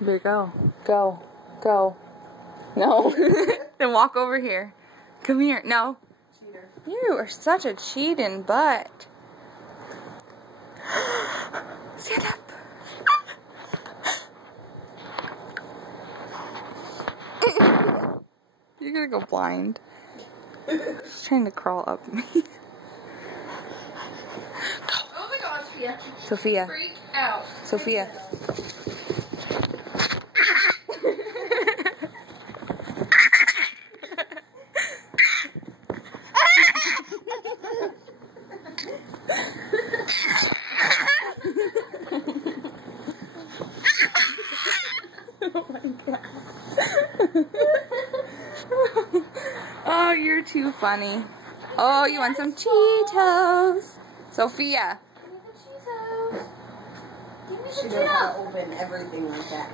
There, go. Go. Go. No. Then walk over here. Come here. No. Cheater. You are such a cheating butt. Stand up. You're gonna go blind. She's trying to crawl up me. Oh my God, Sophia. Sophia. Freak out. Sophia. Oh my God. Oh, you're too funny. Oh, you want some Cheetos? Sophia. She knows how to open everything like that.